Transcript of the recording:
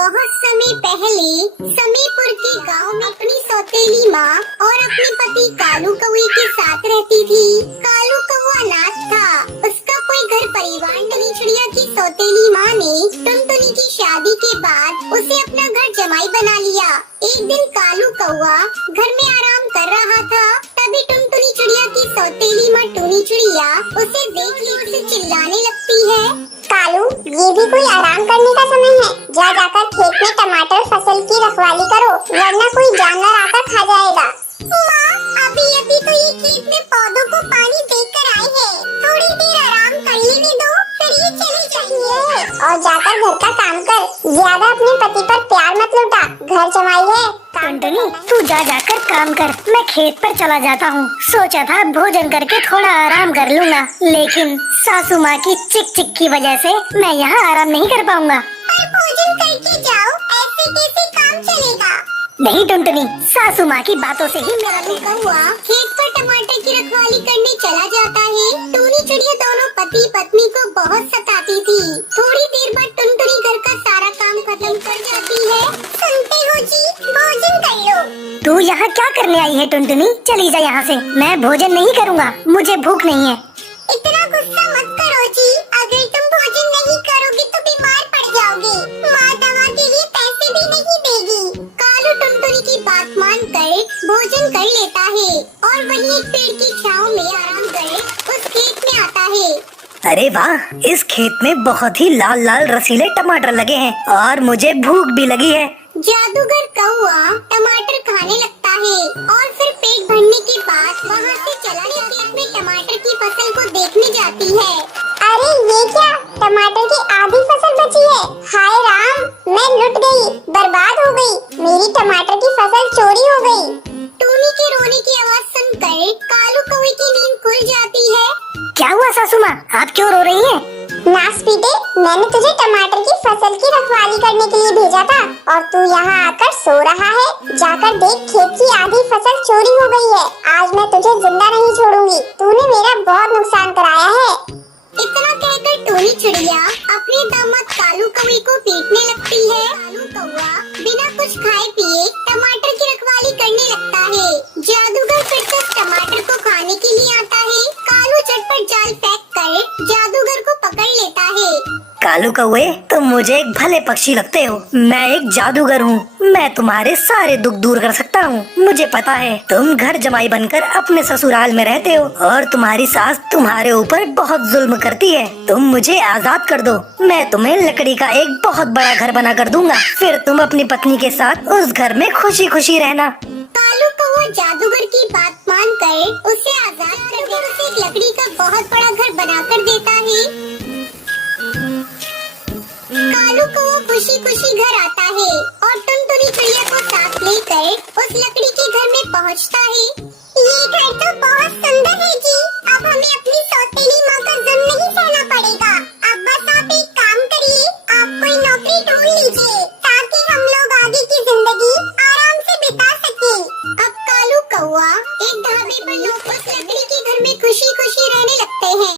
बहुत समय पहले समीपुर के गांव में अपनी सौतेली माँ और अपने पति कालू कौवे के साथ रहती थी। कालू कौवा अनाथ था, उसका कोई घर परिवार। टुनी चिड़िया की सौतेली माँ ने टुनटुनी की शादी के बाद उसे अपना घर जमाई बना लिया। एक दिन कालू कौवा घर में आराम कर रहा था, तभी टुनटुनी चिड़िया की सौतेली माँ टुनी चिड़िया उसे देख ली, उसे चिल्लाने लगती है, कालू, ये भी कोई आराम करने का समय है? जा जाकर खेत में टमाटर फसल की रखवाली करो, वरना कोई जानवर आकर खा जाएगा। माँ, अभी तो ये खेत में पौधों को पानी देकर आए हैं, थोड़ी देर आराम कर लेने दो, फिर ये चली जाएंगे। और जाकर घर का काम कर, ज्यादा अपने पति पर प्यार मत लुटा, घर जमाई है। टुनटुनी, तू जा जाकर काम कर, मैं खेत पर चला जाता हूँ। सोचा था भोजन करके थोड़ा आराम कर लूँगा, लेकिन सासू माँ की चिक चिक की वजह से मैं यहाँ आराम नहीं कर पाऊंगा। पर भोजन करके जाओ, ऐसे कैसे काम चलेगा? नहीं टुनटुनी, सासू माँ की बातों से ही मेरा कौवा खेत पर टमाटर की रखवाली करने चला जाता है। टुनी चिड़िया दोनों पति पत्नी को बहुत सताती थी। थोड़ी देर बाद टुनटुनी घर का सारा काम खत्म कर जाती है। सुनते हो जी, भोजन कर लो। तू यहाँ क्या करने आई है टुनटुनी? चली जा यहाँ से, मैं भोजन नहीं करूँगा, मुझे भूख नहीं है। इतना गुस्सा मत करो जी, अगर तुम भोजन नहीं करोगे तो बीमार पड़ जाओगे। माँ दवा के लिए पैसे भी नहीं देगी। कालू टुनटुनी की बात मानकर भोजन कर लेता है और वहीं एक पेड़ की छांव में आराम कर उस खेत में आता है। अरे वाह, इस खेत में बहुत ही लाल लाल रसीले टमाटर लगे हैं और मुझे भूख भी लगी है। जादूगर कौवा टमाटर खाने लगता है और फिर पेट भरने के बाद वहाँ से चला के खेत में टमाटर की फसल को देखने जाती है। अरे ये क्या, टमाटर की आधी फसल बची है। हाय राम, मैं लुट गई, बर्बाद हो गई, मेरी टमाटर की फसल चोरी हो गई। टूनी के रोने की आवाज सुनकर कालू कौवे की नींद खुल जाती है। क्या हुआ सासू माँ, आप क्यों रो रही हैं? नास पीटे, मैंने तुझे टमाटर की फसल की रखवाली करने के लिए भेजा था और तू यहाँ आकर सो रहा है। जाकर देख, खेत की आधी फसल चोरी हो गई है। आज मैं तुझे जिंदा नहीं छोड़ूंगी, तूने मेरा बहुत नुकसान कराया है। इतना कहकर टूनी चिड़िया अपने दामाद कालू कौवे को पीटने लगती है। कालू कौवा बिना कुछ खाए पिए टमाटर की रखवाली करने लगता है। जादूगर फिर से टमाटर को खाने के लिए आता है। कालू झटपट जाल फेंक कर जादूगर को पकड़ लेता है। कालू कौवे, तुम मुझे एक भले पक्षी लगते हो। मैं एक जादूगर हूँ, मैं तुम्हारे सारे दुख दूर कर सकता हूँ। मुझे पता है तुम घर जमाई बनकर अपने ससुराल में रहते हो और तुम्हारी सास तुम्हारे ऊपर बहुत जुल्म करती है। तुम मुझे आजाद कर दो, मैं तुम्हें लकड़ी का एक बहुत बड़ा घर बना कर दूंगा, फिर तुम अपनी पत्नी के साथ उस घर में खुशी खुशी रहना। कालू कौवा जादूगर की बात मानकर उसे आजाद करके उसे एक लकड़ी का बहुत बड़ा घर बनाकर देता है। कालू कौवा खुशी खुशी घर आता है और टुनटुनी चिड़िया को साथ लेकर उस लकड़ी के घर में पहुंचता है। ये घर तो बहुत सुंदर है जी, अब हमें अपनी सौतेली माँ का जुल्म नहीं सहना पड़ेगा। अब बस आप एक काम करिए, आप कोई नौकरी ढूंढ लीजिए।